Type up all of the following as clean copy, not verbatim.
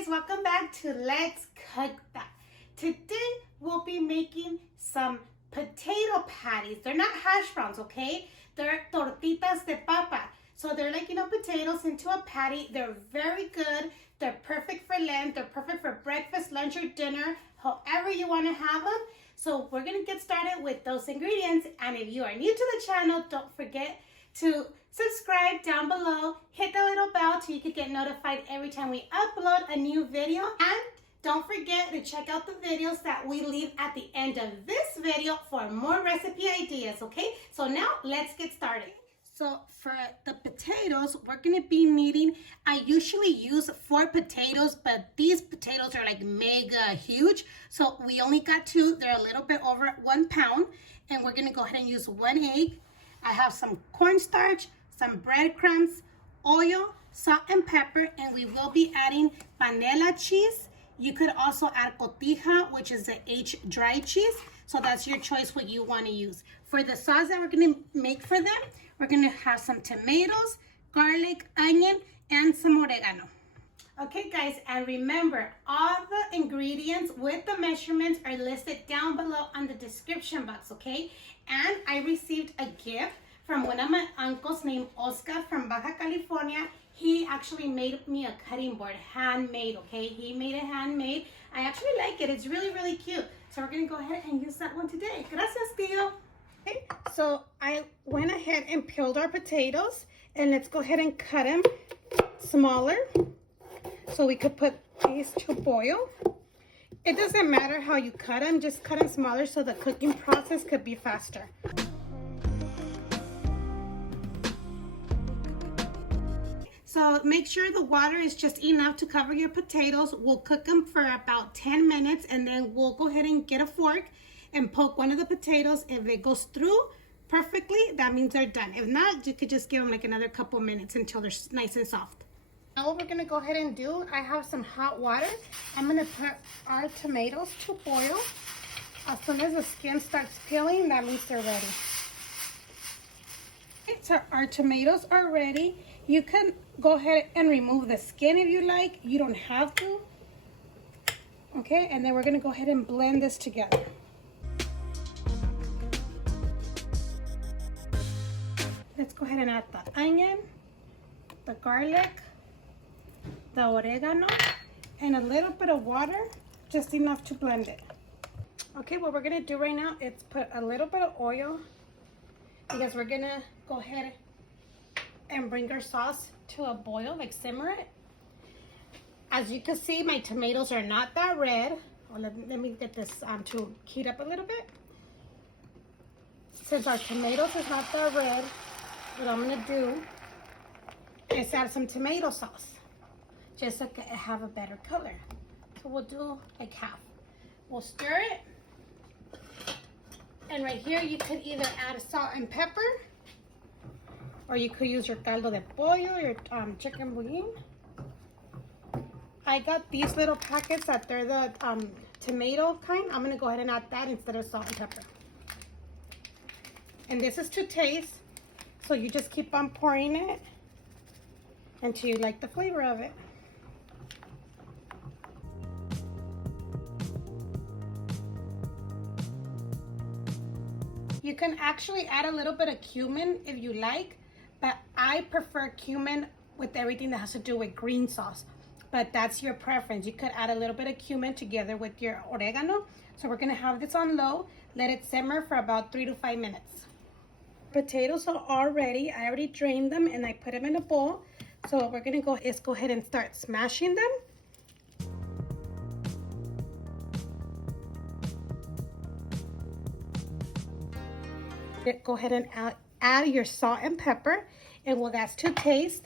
guys, welcome back to Let's Cook That. Today we'll be making some potato patties. They're not hash browns, okay? They're tortitas de papa. So they're like, potatoes into a patty. They're very good. They're perfect for Lent. They're perfect for breakfast, lunch, or dinner, however you want to have them. So we're going to get started with those ingredients. And if you are new to the channel, don't forget to subscribe down below, hit the little bell so you can get notified every time we upload a new video, and don't forget to check out the videos that we leave at the end of this video for more recipe ideas. Okay, so now let's get started. So for the potatoes, we're gonna be needing, I usually use 4 potatoes, but these potatoes are like mega huge, so we only got 2. They're a little bit over 1 pound, and we're gonna go ahead and use 1 egg. I have some cornstarch, some breadcrumbs, oil, salt, and pepper, and we will be adding Panela cheese. You could also add cotija, which is the H dry cheese. So that's your choice what you want to use. For the sauce that we're going to make for them, we're going to have some tomatoes, garlic, onion, and some oregano. Okay guys, and remember, all the ingredients with the measurements are listed down below on the description box, okay? And I received a gift from one of my uncles named Oscar from Baja California. He actually made me a cutting board, handmade, okay? He made it handmade. I actually like it. It's really, really cute. So we're gonna go ahead and use that one today. Gracias, tío. Okay, so I went ahead and peeled our potatoes, and let's go ahead and cut them smaller so we could put these to boil. It doesn't matter how you cut them, just cut them smaller so the cooking process could be faster. So make sure the water is just enough to cover your potatoes. We'll cook them for about 10 minutes, and then we'll go ahead and get a fork and poke one of the potatoes. If it goes through perfectly, that means they're done. If not, you could just give them like another couple minutes until they're nice and soft. Now what we're gonna go ahead and do, I have some hot water. I'm gonna put our tomatoes to boil. As soon as the skin starts peeling, that means they're ready. Okay, so our tomatoes are ready. You can go ahead and remove the skin if you like. You don't have to. Okay, and then we're gonna go ahead and blend this together. Let's go ahead and add the onion, the garlic, the oregano, and a little bit of water, just enough to blend it. Okay, what we're gonna do right now is put a little bit of oil, because we're gonna go ahead and bring our sauce to a boil, like simmer it. As you can see, my tomatoes are not that red. Well, let me get this to heat up a little bit. Since our tomatoes is not that red, what I'm gonna do is add some tomato sauce, just so it have a better color. So we'll do like half. We'll stir it. And right here, you could either add salt and pepper, or you could use your caldo de pollo, your chicken bouillon. I got these little packets that they're the tomato kind. I'm gonna go ahead and add that instead of salt and pepper. And this is to taste, so you just keep on pouring it until you like the flavor of it. You can actually add a little bit of cumin if you like, but I prefer cumin with everything that has to do with green sauce. But that's your preference. You could add a little bit of cumin together with your oregano. So we're gonna have this on low, let it simmer for about 3 to 5 minutes. Potatoes are all ready. I already drained them and I put them in a bowl. So what we're gonna go is go ahead and start smashing them. Go ahead and add your salt and pepper, and well, that's to taste.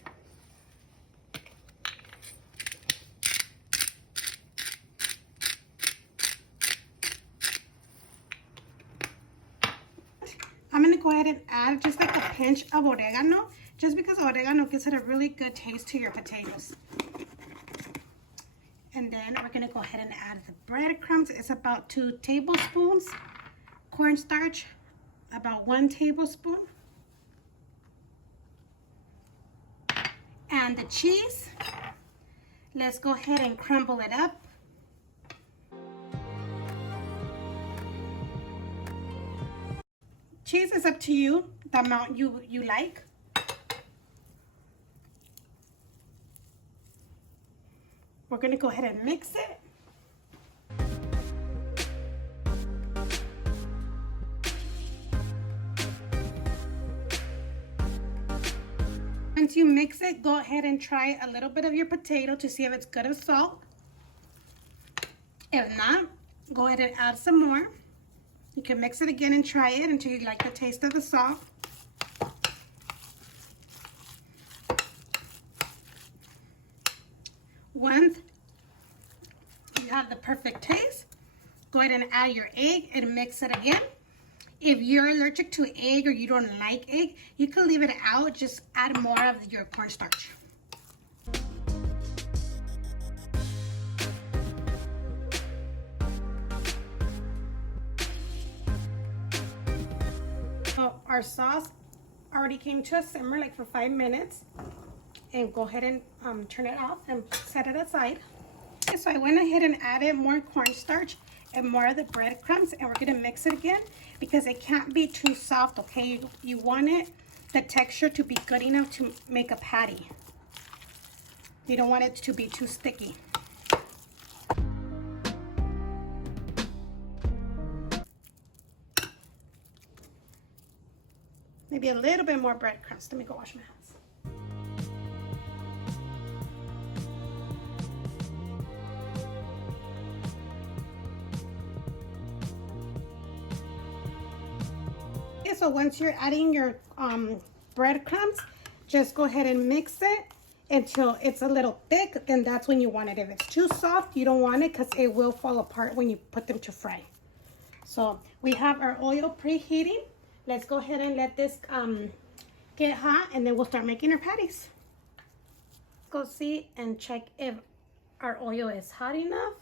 I'm gonna go ahead and add just like a pinch of oregano, just because oregano gives it a really good taste to your potatoes. And then we're gonna go ahead and add the breadcrumbs. It's about 2 tablespoons. Cornstarch, about 1 tablespoon. And the cheese, Let's go ahead and crumble it up. Cheese is up to you, the amount you like. We're gonna go ahead and mix it. Once you mix it, go ahead and try a little bit of your potato to see if it's good of salt. If not, go ahead and add some more. You can mix it again and try it until you like the taste of the salt. Once you have the perfect taste, go ahead and add your egg and mix it again. If you're allergic to egg or you don't like egg, you can leave it out. Just add more of your cornstarch. So our sauce already came to a simmer like for 5 minutes. And go ahead and turn it off and set it aside. Okay, so I went ahead and added more cornstarch and more of the breadcrumbs, and we're gonna mix it again because it can't be too soft, okay? You want it, the texture to be good enough to make a patty. You don't want it to be too sticky. Maybe a little bit more breadcrumbs. Let me go wash my hands. So once you're adding your breadcrumbs, just go ahead and mix it until it's a little thick. Then that's when you want it. If it's too soft, you don't want it because it will fall apart when you put them to fry. So we have our oil preheating. Let's go ahead and let this get hot, and then we'll start making our patties. Go see and check if our oil is hot enough.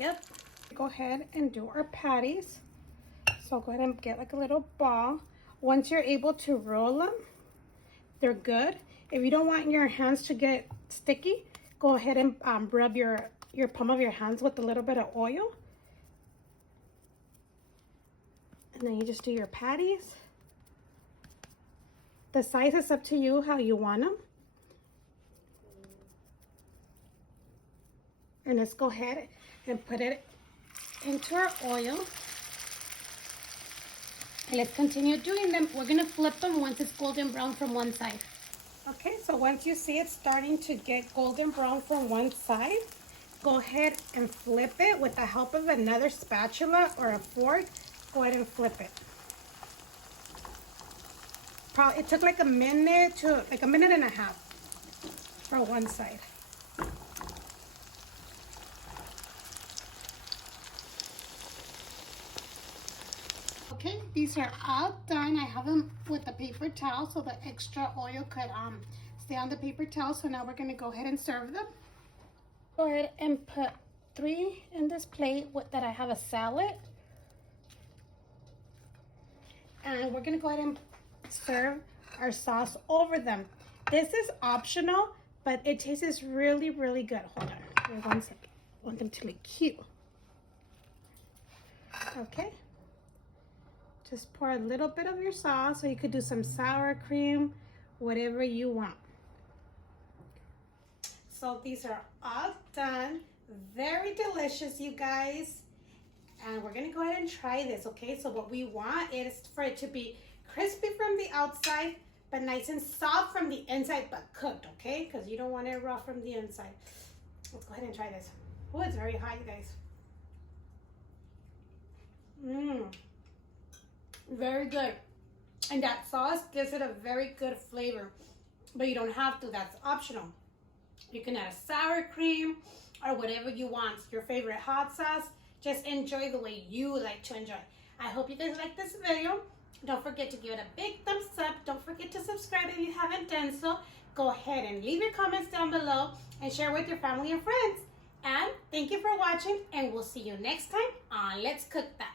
Yep. Go ahead and do our patties. So go ahead and get like a little ball. Once you're able to roll them, they're good. If you don't want your hands to get sticky, go ahead and rub your palm of your hands with a little bit of oil. And then you just do your patties. The size is up to you how you want them. And let's go ahead and put it into our oil. And let's continue doing them. We're gonna flip them once it's golden brown from one side. Okay, so once you see it starting to get golden brown from one side, go ahead and flip it with the help of another spatula or a fork. Go ahead and flip it. Probably it took like a minute to like a minute and a half for one side. Okay, these are all done. I have them with a paper towel so the extra oil could stay on the paper towel. So now we're gonna go ahead and serve them. Go ahead and put 3 in this plate that I have a salad. And we're gonna go ahead and serve our sauce over them. This is optional, but it tastes really, really good. Hold on, wait 1 second. I want them to look cute. Okay. Just pour a little bit of your sauce, so you could do some sour cream, whatever you want. So these are all done. Very delicious, you guys. And we're gonna go ahead and try this, okay? So what we want is for it to be crispy from the outside, but nice and soft from the inside, but cooked, okay? Because you don't want it raw from the inside. Let's go ahead and try this. Oh, it's very hot, you guys. Very good. And that sauce gives it a very good flavor, but you don't have to. That's optional. You can add sour cream or whatever you want, your favorite hot sauce. Just enjoy the way you like to enjoy. I hope you guys like this video. Don't forget to give it a big thumbs up. Don't forget to subscribe if you haven't done so. Go ahead and leave your comments down below and share with your family and friends. And thank you for watching, and we'll see you next time on Let's Cook That.